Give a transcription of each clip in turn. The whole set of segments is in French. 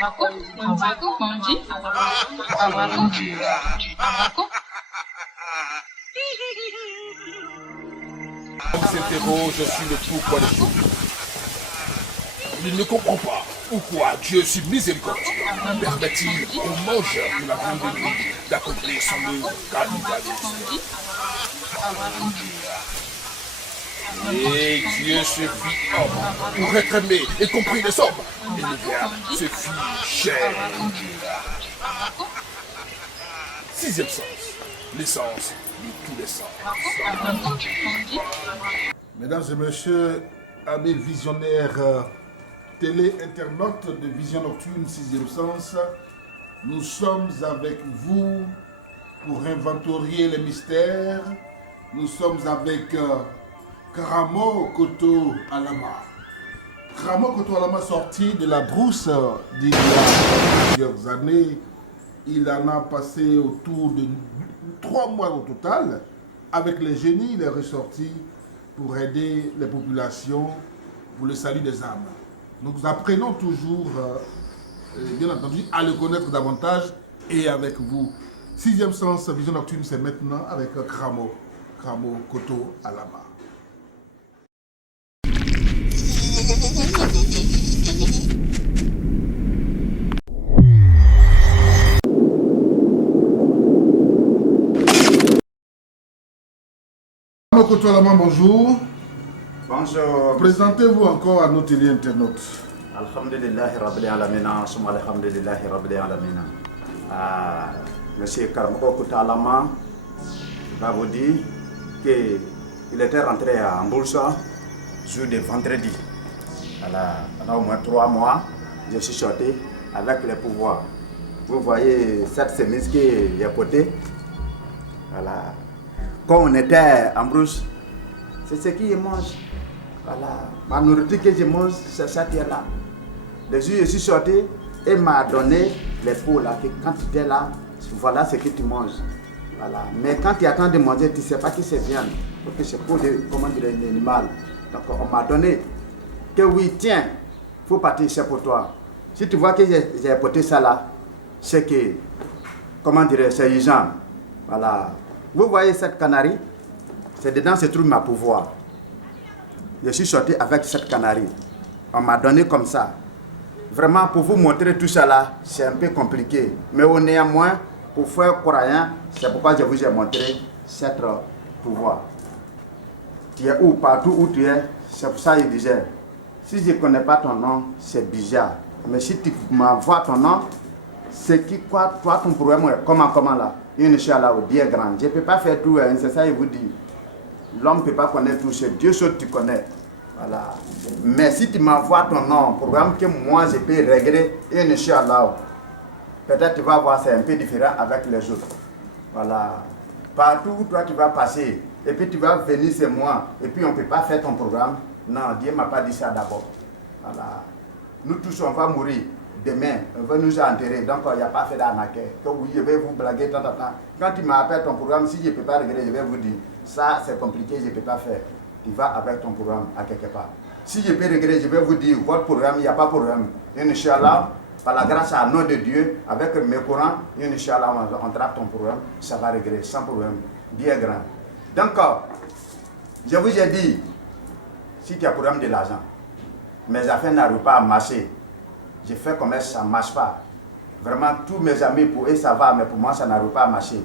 On s'interroge sur le pourquoi des choses. Il ne comprend pas pourquoi Dieu, si miséricordieux, permet-il aux mangeurs de la viande de nuit d'accomplir son œuvre cannibalisme. Et Dieu se fit homme pour être aimé et compris des hommes. Et le Verbe se fit chair. Sixième sens, l'essence de tous les sens. Mesdames et messieurs, amis visionnaires, télé-internautes de Vision Nocturne, sixième sens, nous sommes avec vous pour inventorier les mystères. Nous sommes avec Kramo Koto Alama. Kramo Koto Alama sorti de la brousse d'il y a plusieurs années. Il en a passé autour de 3 mois au total. Avec les génies, il est ressorti pour aider les populations pour le salut des âmes. Nous apprenons toujours, bien entendu, à le connaître davantage et avec vous. Sixième sens, Vision Nocturne, c'est maintenant avec Kramo Koto Alama. Kramo Koto Alama, bonjour. Bonjour. Présentez-vous encore à nos télé-internautes. Alhamdulillahi Rabbil Alamina, summa alhamdulillahi Rabbil Alamina. Monsieur Kramo Koto Alama va vous dire qu'il était rentré en bourse jour de vendredi. Voilà, pendant au moins 3 mois, je suis sorti avec les pouvoirs. Vous voyez cette chemise qui est portée. Voilà. Quand on était en brousse, c'est ce qu'il mange. Voilà. Ma nourriture que je mange, c'est ça qui est là. Le jour où je suis sorti, il m'a donné les pots là, que quand tu étais là, voilà ce que tu manges. Voilà. Mais quand tu attends de manger, tu ne sais pas que c'est viande, parce que c'est pour comment dire, un animal. Donc on m'a donné que oui, tiens, il faut partir, c'est pour toi. Si tu vois que j'ai porté ça là, c'est que, comment dire, c'est usant. Voilà. Vous voyez cette canarie, c'est dedans se trouve ma pouvoir. Je suis sorti avec cette canarie. On m'a donné comme ça. Vraiment, pour vous montrer tout ça là, c'est un peu compliqué. Mais au néanmoins, pour faire croyant, c'est pourquoi je vous ai montré cette pouvoir. Tu es où, partout où tu es, c'est pour ça qu'il disait, si je ne connais pas ton nom, c'est bizarre. Mais si tu m'envoies ton nom, c'est qui, quoi, toi, ton problème est comment là. Inch'Allah, bien grand. Je ne peux pas faire tout, hein, c'est ça qu'il vous dit. L'homme ne peut pas connaître tout, c'est Dieu seul que tu connais. Voilà. Mais si tu m'envoies ton nom, programme que moi je peux régler, Inch'Allah, peut-être tu vas voir, c'est un peu différent avec les autres. Voilà. Partout où toi tu vas passer, et puis tu vas venir chez moi, et puis on ne peut pas faire ton programme. Non, Dieu ne m'a pas dit ça d'abord. Voilà. Nous tous, on va mourir. Demain, on va nous enterrer, donc il n'y a pas fait d'arnaquer. Donc oui, je vais vous blaguer tant. Quand tu m'appelles ton programme, si je ne peux pas régler, je vais vous dire, ça c'est compliqué, je ne peux pas faire. Tu vas avec ton programme à quelque part. Si je peux régler, je vais vous dire, votre programme, il n'y a pas de programme. Inch'Allah, par la grâce à nom de Dieu, avec mes courants, Inch'Allah, on trappe ton programme, ça va régler, sans problème, bien grand. Donc, je vous ai dit, si tu as un programme de l'argent, mes affaires n'arrivent pas à marcher, je fais commerce, ça ne marche pas. Vraiment, tous mes amis, pour eux, ça va, mais pour moi, ça n'arrive pas à marcher.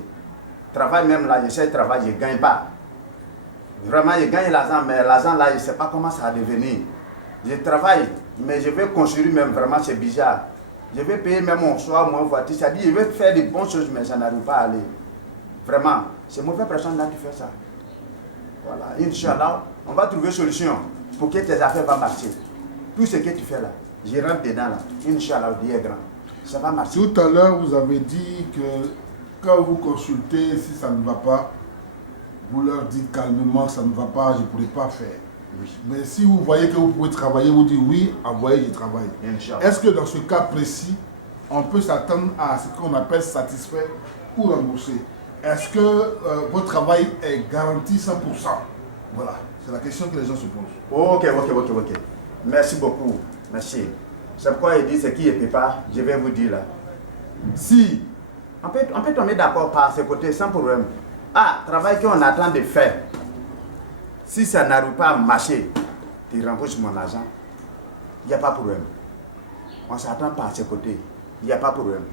Travail même là, j'essaie de travailler, je ne gagne pas. Vraiment, je gagne l'argent, mais l'argent là, je ne sais pas comment ça va devenir. Je travaille, mais je vais construire même, vraiment, c'est bizarre. Je vais payer même mon soir, mon voiture, ça dit, je vais faire des bonnes choses, mais ça n'arrive pas à aller. Vraiment, c'est mauvaise personne là qui fait ça. Voilà, Inch'Allah, on va trouver une solution pour que tes affaires vont marcher. Tout ce que tu fais là, je rentre dedans là. Inch'Allah, Dieu est grand. Ça va marcher. Tout à l'heure, vous avez dit que quand vous consultez, si ça ne va pas, vous leur dites calmement, ça ne va pas, je ne pourrai pas faire. Oui. Mais si vous voyez que vous pouvez travailler, vous dites oui, envoyez, je travaille. Est-ce que dans ce cas précis, on peut s'attendre à ce qu'on appelle satisfait ou remboursé? Est-ce que votre travail est garanti 100%? Voilà, c'est la question que les gens se posent. Ok. Merci beaucoup. Merci. C'est pourquoi il dit ce qui ne peut pas, je vais vous dire là. Si, on peut tomber d'accord par ce côté sans problème. Ah, travail qu'on attend de faire. Si ça n'arrive pas à marcher, tu rembourses mon argent. Il n'y a pas de problème. On s'attend par ce côté. Il n'y a pas de problème.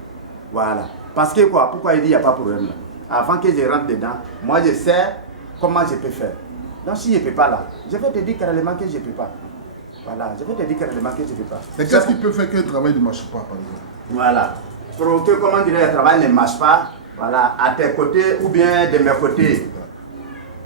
Voilà. Parce que quoi? Pourquoi il dit il n'y a pas de problème là? Avant que je rentre dedans, moi je sais comment je peux faire. Donc si je ne peux pas là, je vais te dire carrément que je ne peux pas. Voilà, je vais te dire carrément que je ne peux pas. Mais qu'est-ce qui peut faire que le travail ne marche pas, par exemple? Voilà. Pour que, comment dire, le travail ne marche pas, voilà, à tes côtés ou bien de mes côtés.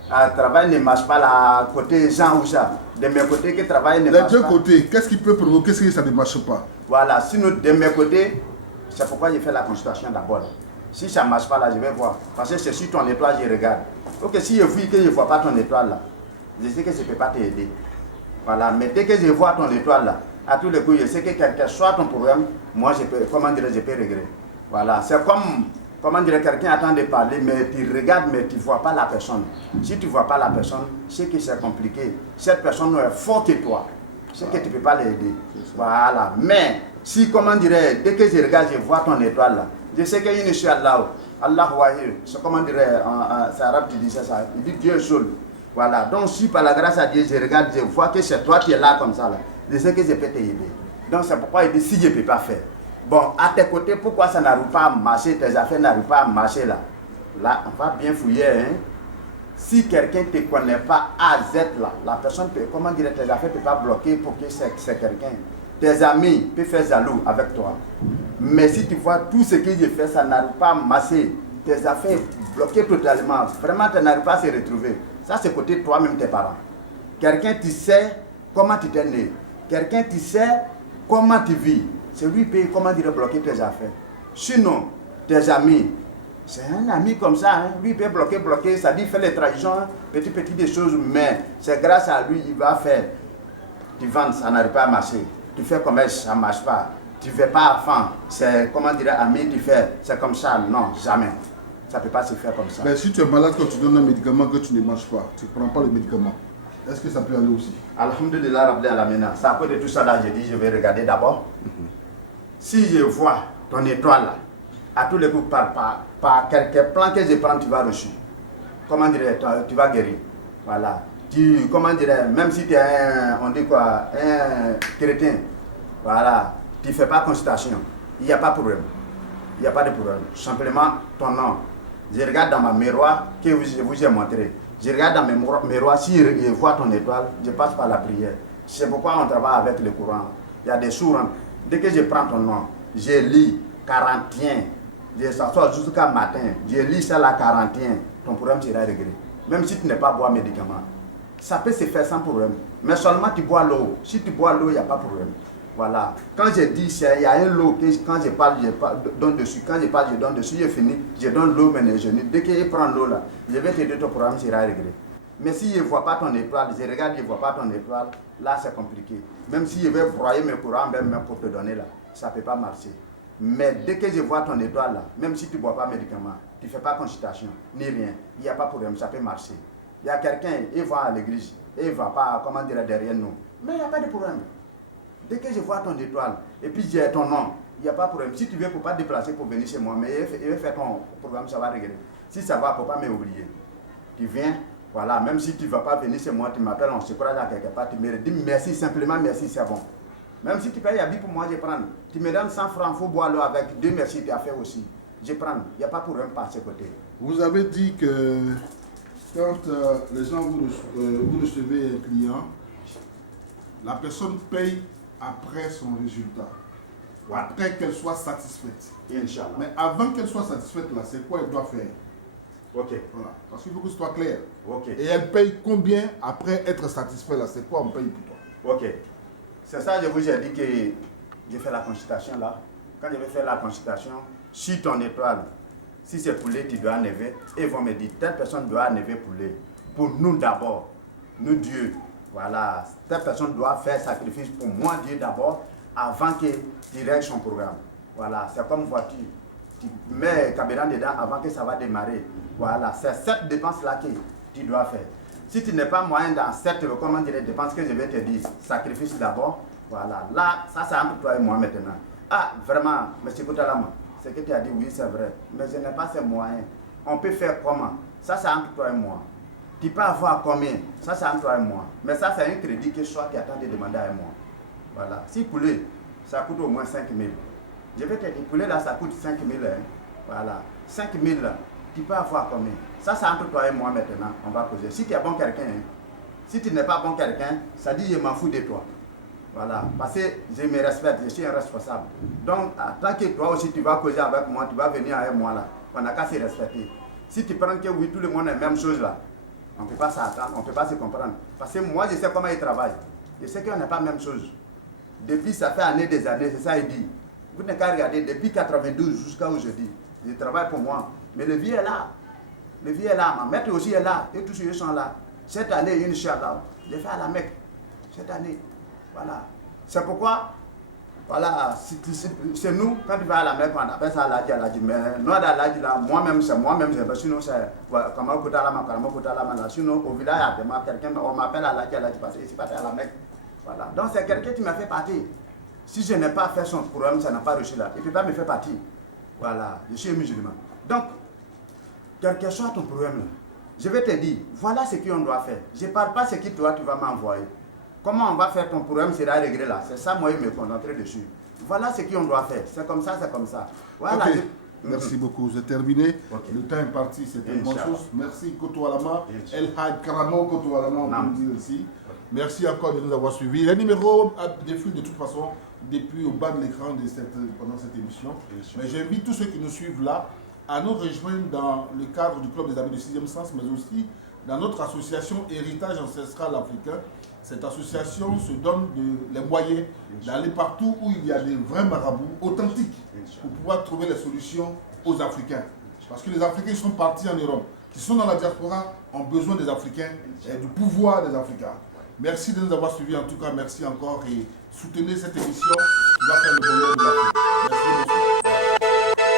Le travail ne marche pas là, à côté Jean ou Jean. De mes côtés, que le travail ne marche pas. Les deux côtés, qu'est-ce qui peut provoquer que ça ne marche pas? Voilà, sinon de mes côtés, c'est pourquoi j'ai fait la consultation d'abord. Si ça ne marche pas là, je vais voir. Parce que c'est sur ton étoile, je regarde. Ok, si je vois que je ne vois pas ton étoile là, je sais que je ne peux pas t'aider. Voilà, mais dès que je vois ton étoile là, à tous les coups, je sais que quel que soit ton problème, moi je peux, comment dire, je peux régler. Voilà, c'est comme, comment dire, quelqu'un attend de parler, mais tu regardes, mais tu ne vois pas la personne. Si tu ne vois pas la personne, c'est que c'est compliqué. Cette personne est forte que toi. C'est que tu ne peux pas l'aider. Voilà, mais si, comment dire, dès que je regarde, je vois ton étoile là, je sais qu'il y a une chose là-haut. Allah Wahir, c'est comment dire, c'est arabe qui dit ça, il dit Dieu est seul. Voilà, donc si par la grâce à Dieu, je regarde, je vois que c'est toi qui es là comme ça, là, je sais que je peux t'aider. Donc c'est pourquoi il dit si je ne peux pas faire. Bon, à tes côtés, pourquoi ça n'arrive pas à marcher, tes affaires n'arrivent pas à marcher là? Là, on va bien fouiller. Hein? Si quelqu'un ne te connaît pas à Z là, la personne peut, comment dire, tes affaires ne peuvent pas bloquer pour que c'est quelqu'un. Tes amis peuvent faire jaloux avec toi. Mais si tu vois tout ce que j'ai fait, ça n'arrive pas à marcher, tes affaires bloquées totalement, vraiment tu n'arrives pas à se retrouver. Ça c'est côté toi-même, tes parents. Quelqu'un tu sais comment tu t'es né. Quelqu'un tu sais comment tu vis. C'est lui qui peut, comment dire, bloquer tes affaires. Sinon, tes amis, c'est un ami comme ça, hein. Lui il peut bloquer, ça dit faire les trahisons, petit des choses, mais c'est grâce à lui, il va faire. Tu vends, ça n'arrive pas à marcher. Tu fais commerce, ça ne marche pas. Tu ne fais pas enfant, c'est, comment dire, ami, tu fais, c'est comme ça, non, jamais. Ça ne peut pas se faire comme ça. Mais si tu es malade, quand tu donnes un médicament que tu ne manges pas, tu ne prends pas le médicament, est-ce que ça peut aller aussi? Alhamdulillah, Rabbil Alamina. C'est à cause de tout ça là, j'ai dit, je vais regarder d'abord. Si je vois ton étoile là, à tous les coups, par quelques plans que je prends, tu vas reçu. Comment dire, tu vas guérir. Voilà. Comment dire, même si tu es on dit quoi, un chrétien, voilà, tu ne fais pas consultation, il n'y a pas de problème. Il n'y a pas de problème. Simplement, ton nom. Je regarde dans ma miroir que je vous ai montré. Je regarde dans mes miroirs, si je vois ton étoile, je passe par la prière. C'est pourquoi on travaille avec le Coran. Il y a des sourates. Dès que je prends ton nom, je lis 41. Je s'assois jusqu'à matin. Je lis ça la 41. Ton problème sera réglé. Même si tu n'es pas boire médicament. Ça peut se faire sans problème. Mais seulement tu bois l'eau. Si tu bois l'eau, il n'y a pas de problème. Voilà. Quand je dis, il y a un lot que quand je parle, je donne dessus. Quand je parle, je donne dessus. Je finis, je donne l'eau, mais je dès que je prends l'eau là, je vais te dire ton programme sera réglé. Mais si je ne vois pas ton étoile, je regarde, je ne vois pas ton étoile, là c'est compliqué. Même si je vais broyer mes courants, même pour te donner là, ça ne peut pas marcher. Mais dès que je vois ton étoile là, même si tu ne bois pas de médicaments, tu ne fais pas consultation, ni rien, il n'y a pas de problème, ça peut marcher. Il y a quelqu'un, il va à l'église, il ne va pas, comment dire, derrière nous. Mais il n'y a pas de problème. Dès que je vois ton étoile, et puis j'ai ton nom, il n'y a pas de problème. Si tu veux, il ne faut pas te déplacer pour venir chez moi, mais il va faire ton programme, ça va régler. Si ça va, il ne faut pas m'oublier. Tu viens, voilà, même si tu ne vas pas venir chez moi, tu m'appelles, on se croise à quelque part, tu me dis merci, simplement merci, c'est bon. Même si tu payes la vie pour moi, je prends. Tu me donnes 100 francs, il faut boire l'eau avec 2 merci, tu as fait aussi. Je prends, il n'y a pas de problème par ce côté. Vous avez dit que quand les gens vous recevez un client, la personne paye après son résultat, après qu'elle soit satisfaite. Inch'Allah. Mais avant qu'elle soit satisfaite, là, c'est quoi elle doit faire? Ok. Voilà. Parce qu'il faut que ce soit clair. Ok. Et elle paye combien après être satisfaite, là? C'est quoi on paye pour toi? Ok. C'est ça, je vous ai dit que j'ai fait la consultation là. Quand je vais faire la consultation, si ton étoile, si c'est poulet, tu dois enlever. Et ils vont me dire, telle personne doit enlever poulet. Pour nous d'abord, nous Dieu. Voilà, telle personne doit faire sacrifice pour moi, Dieu d'abord, avant que tu règles son programme. Voilà, c'est comme voiture. Tu mets carburant dedans avant que ça va démarrer. Voilà, c'est cette dépense-là que tu dois faire. Si tu n'es pas moyen dans cette, comment dire, dépenses que je vais te dire, sacrifice d'abord, Voilà, là, ça c'est entre toi et moi maintenant. Ah, vraiment, M. Koutalama, ce que tu as dit, oui, c'est vrai. Mais je n'ai pas ces moyens. On peut faire comment? Ça c'est entre toi et moi. Tu peux avoir combien? Ça c'est entre toi et moi. Mais ça c'est un crédit que soit qui attend de demander à moi. Voilà. Si poulet, ça coûte au moins 5 000. Je vais te dire, poulet là, ça coûte 5 000. Hein. Voilà. 5 000 là, tu peux avoir combien? Ça c'est entre toi et moi maintenant. On va causer. Si tu es bon quelqu'un, hein. Si tu n'es pas bon quelqu'un, ça dit je m'en fous de toi. Voilà, parce que je me respecte, je suis un responsable. Donc, tant que toi aussi tu vas causer avec moi, tu vas venir avec moi là, on n'a qu'à se respecter. Si tu prends que oui, tout le monde a la même chose là, on ne peut pas s'attendre, on ne peut pas se comprendre. Parce que moi, je sais comment il travaille. Je sais qu'on n'a pas la même chose. Depuis, ça fait des années, c'est ça il dit. Vous n'avez qu'à regarder, depuis 92 jusqu'à aujourd'hui, je travaille pour moi. Mais le vieux est là. Le vieux est là, ma maître aussi est là, et tous ceux qui sont là. Cette année, Inch'Allah, j'ai fait à la Mecque. Cette année. Voilà. C'est pourquoi, voilà, c'est nous, quand tu vas à la Mecque, on appelle ça l'Adji. Mais nous, à l'Adji, là, moi-même, c'est moi-même, sinon c'est comment Koutalama, sinon au village, quelqu'un, on m'appelle à l'Adji parce que je suis parti à la Mecque. Voilà. Donc c'est quelqu'un qui m'a fait partir. Si je n'ai pas fait son programme, ça n'a pas réussi là. Il ne peut pas me faire partir. Voilà, je suis un musulman. Donc, quel que soit ton problème là, je vais te dire, voilà ce qu'on doit faire. Je ne parle pas ce que toi tu vas m'envoyer. Comment on va faire ton problème sera réglé là. C'est ça, moi, je me concentrer dessus. Voilà ce qu'on doit faire. C'est comme ça, c'est comme ça. Voilà. Okay. Merci beaucoup. J'ai terminé. Okay. Le temps est parti, c'est une bonne chose. Merci, Kotoualama. El Had Karamo, Kotoualama, on peut dire aussi. Merci encore de nous avoir suivis. Les numéros défilent de toute façon depuis au bas de l'écran pendant cette émission. Mais j'invite tous ceux qui nous suivent là à nous rejoindre dans le cadre du Club des Amis du 6e Sens, mais aussi dans notre association Héritage Ancestral Africain. Cette association se donne les moyens d'aller partout où il y a des vrais marabouts authentiques pour pouvoir trouver les solutions aux Africains. Parce que les Africains qui sont partis en Europe, qui sont dans la diaspora, ont besoin des Africains et du pouvoir des Africains. Merci de nous avoir suivis en tout cas, merci encore et soutenez cette émission qui va faire le bonheur de l'Afrique.